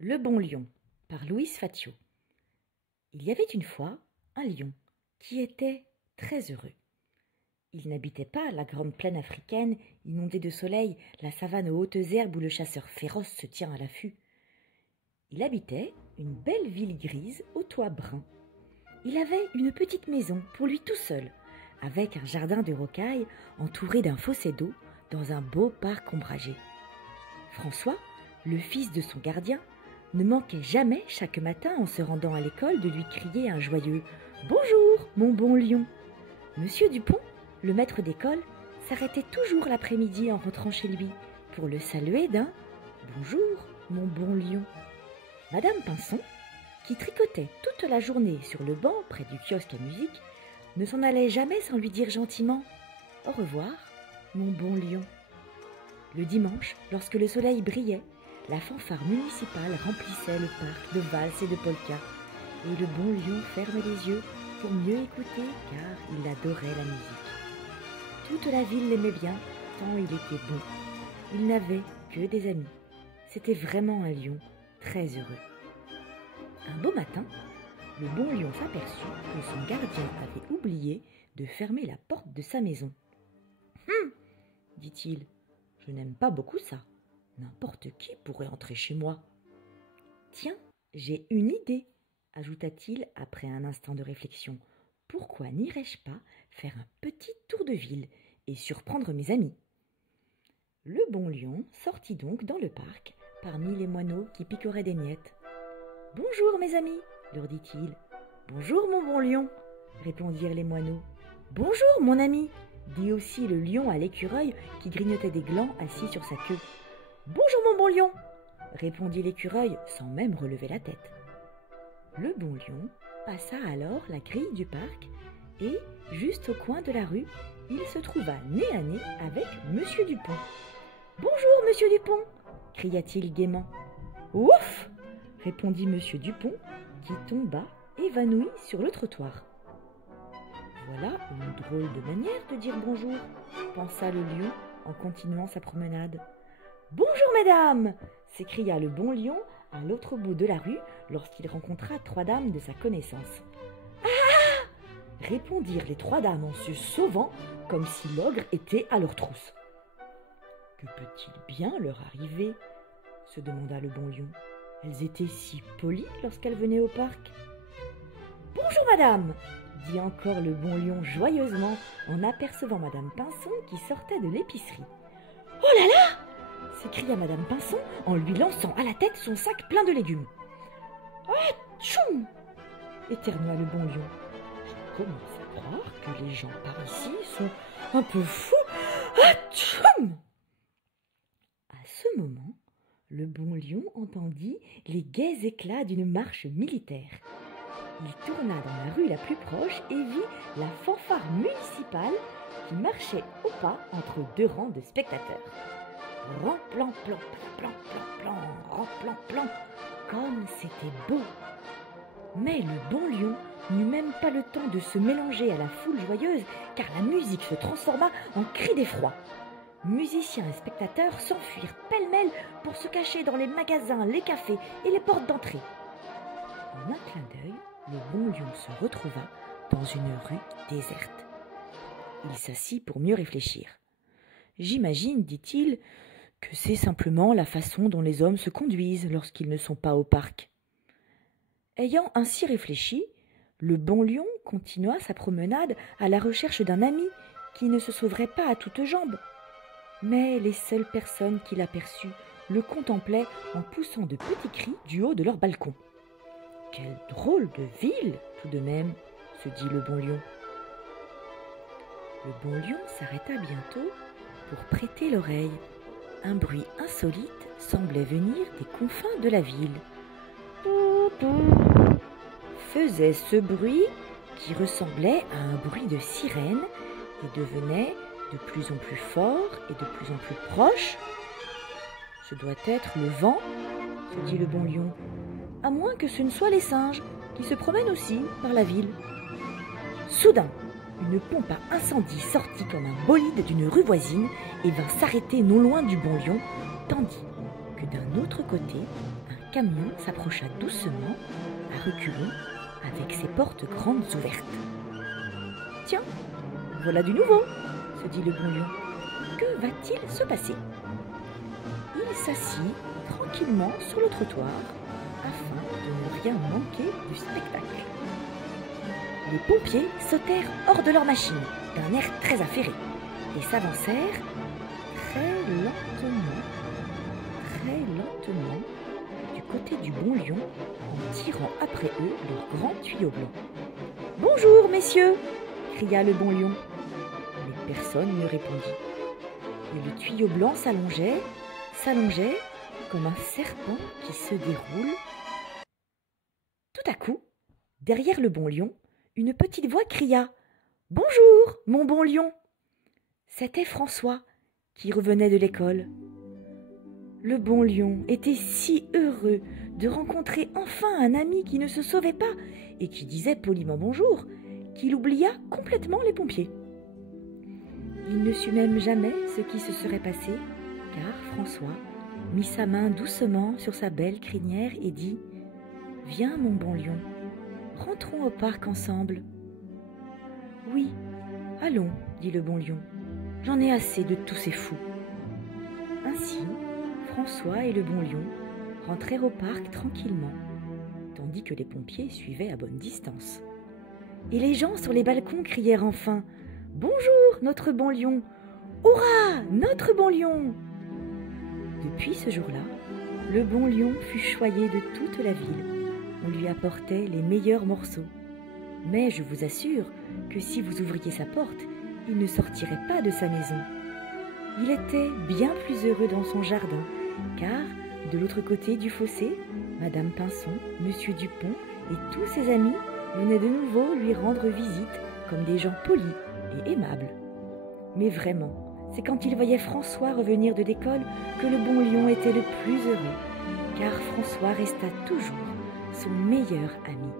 Le bon lion par Louise Fatio. Il y avait une fois un lion qui était très heureux. Il n'habitait pas la grande plaine africaine, inondée de soleil, la savane aux hautes herbes où le chasseur féroce se tient à l'affût. Il habitait une belle ville grise au toit brun. Il avait une petite maison pour lui tout seul, avec un jardin de rocailles entouré d'un fossé d'eau dans un beau parc ombragé. François, le fils de son gardien, ne manquait jamais chaque matin en se rendant à l'école de lui crier un joyeux « Bonjour, mon bon lion !» Monsieur Dupont, le maître d'école, s'arrêtait toujours l'après-midi en rentrant chez lui pour le saluer d'un « Bonjour, mon bon lion !» Madame Pinson, qui tricotait toute la journée sur le banc près du kiosque à musique, ne s'en allait jamais sans lui dire gentiment « Au revoir, mon bon lion !» Le dimanche, lorsque le soleil brillait, la fanfare municipale remplissait le parc de valses et de polkas, et le bon lion fermait les yeux pour mieux écouter car il adorait la musique. Toute la ville l'aimait bien tant il était bon. Il n'avait que des amis. C'était vraiment un lion très heureux. Un beau matin, le bon lion s'aperçut que son gardien avait oublié de fermer la porte de sa maison. « dit-il, je n'aime pas beaucoup ça. N'importe qui pourrait entrer chez moi. »« Tiens, j'ai une idée, ajouta-t-il après un instant de réflexion. Pourquoi n'irais-je pas faire un petit tour de ville et surprendre mes amis ? » Le bon lion sortit donc dans le parc parmi les moineaux qui picoraient des miettes. « Bonjour mes amis, leur dit-il. « Bonjour mon bon lion, répondirent les moineaux. « Bonjour mon ami, dit aussi le lion à l'écureuil qui grignotait des glands assis sur sa queue. « Bonjour mon bon lion !» répondit l'écureuil sans même relever la tête. Le bon lion passa alors la grille du parc et, juste au coin de la rue, il se trouva nez à nez avec Monsieur Dupont. « Bonjour Monsieur Dupont !» cria-t-il gaiement. « Ouf !» répondit Monsieur Dupont qui tomba évanoui sur le trottoir. « Voilà une drôle de manière de dire bonjour !» pensa le lion en continuant sa promenade. « Bonjour mesdames !» s'écria le bon lion à l'autre bout de la rue lorsqu'il rencontra trois dames de sa connaissance. « Ah !» répondirent les trois dames en se sauvant comme si l'ogre était à leur trousse. « Que peut-il bien leur arriver ?» se demanda le bon lion. Elles étaient si polies lorsqu'elles venaient au parc. « Bonjour madame !» dit encore le bon lion joyeusement en apercevant madame Pinson qui sortait de l'épicerie. « Oh là là !» s'écria madame Pinson en lui lançant à la tête son sac plein de légumes. « Ah, tchoum !» éternua le bon lion. « Je commence à croire que les gens par ici sont un peu fous. Ah, tchoum !» À ce moment, le bon lion entendit les gais éclats d'une marche militaire. Il tourna dans la rue la plus proche et vit la fanfare municipale qui marchait au pas entre deux rangs de spectateurs. Remplan, plan, plan, plan, plan, remplan, plan, comme c'était beau. Mais le bon lion n'eut même pas le temps de se mélanger à la foule joyeuse car la musique se transforma en cri d'effroi. Musiciens et spectateurs s'enfuirent pêle-mêle pour se cacher dans les magasins, les cafés et les portes d'entrée. En un clin d'œil, le bon lion se retrouva dans une rue déserte. Il s'assit pour mieux réfléchir. « J'imagine, dit-il, que c'est simplement la façon dont les hommes se conduisent lorsqu'ils ne sont pas au parc. » Ayant ainsi réfléchi, le bon lion continua sa promenade à la recherche d'un ami qui ne se sauverait pas à toutes jambes. Mais les seules personnes qu'il aperçut le contemplaient en poussant de petits cris du haut de leur balcon. « Quelle drôle de ville, tout de même !» se dit le bon lion. Le bon lion s'arrêta bientôt pour prêter l'oreille. Un bruit insolite semblait venir des confins de la ville. Faisait ce bruit qui ressemblait à un bruit de sirène et devenait de plus en plus fort et de plus en plus proche. « Ce doit être le vent, » se dit le bon lion, « à moins que ce ne soient les singes qui se promènent aussi par la ville. » Soudain, une pompe à incendie sortit comme un bolide d'une rue voisine et vint s'arrêter non loin du bon lion, tandis que d'un autre côté, un camion s'approcha doucement, à reculons, avec ses portes grandes ouvertes. « Tiens, voilà du nouveau !» se dit le bon lion. « Que va-t-il se passer ?» Il s'assit tranquillement sur le trottoir afin de ne rien manquer du spectacle. Les pompiers sautèrent hors de leur machine d'un air très affairé et s'avancèrent très lentement du côté du bon lion en tirant après eux leur grand tuyau blanc. « Bonjour, messieurs !» cria le bon lion. Mais personne ne répondit. Et le tuyau blanc s'allongeait comme un serpent qui se déroule. Tout à coup, derrière le bon lion, une petite voix cria « Bonjour, mon bon lion !» C'était François qui revenait de l'école. Le bon lion était si heureux de rencontrer enfin un ami qui ne se sauvait pas et qui disait poliment bonjour, qu'il oublia complètement les pompiers. Il ne sut même jamais ce qui se serait passé, car François mit sa main doucement sur sa belle crinière et dit « Viens, mon bon lion, rentrons au parc ensemble. »« Oui, allons, dit le bon lion, j'en ai assez de tous ces fous. » Ainsi, François et le bon lion rentrèrent au parc tranquillement, tandis que les pompiers suivaient à bonne distance. Et les gens sur les balcons crièrent enfin « Bonjour, notre bon lion! Hurrah, notre bon lion !» Depuis ce jour-là, le bon lion fut choyé de toute la ville. On lui apportait les meilleurs morceaux. Mais je vous assure que si vous ouvriez sa porte, il ne sortirait pas de sa maison. Il était bien plus heureux dans son jardin, car de l'autre côté du fossé, Madame Pinson, Monsieur Dupont et tous ses amis venaient de nouveau lui rendre visite comme des gens polis et aimables. Mais vraiment, c'est quand il voyait François revenir de l'école que le bon lion était le plus heureux, car François resta toujours son meilleur ami.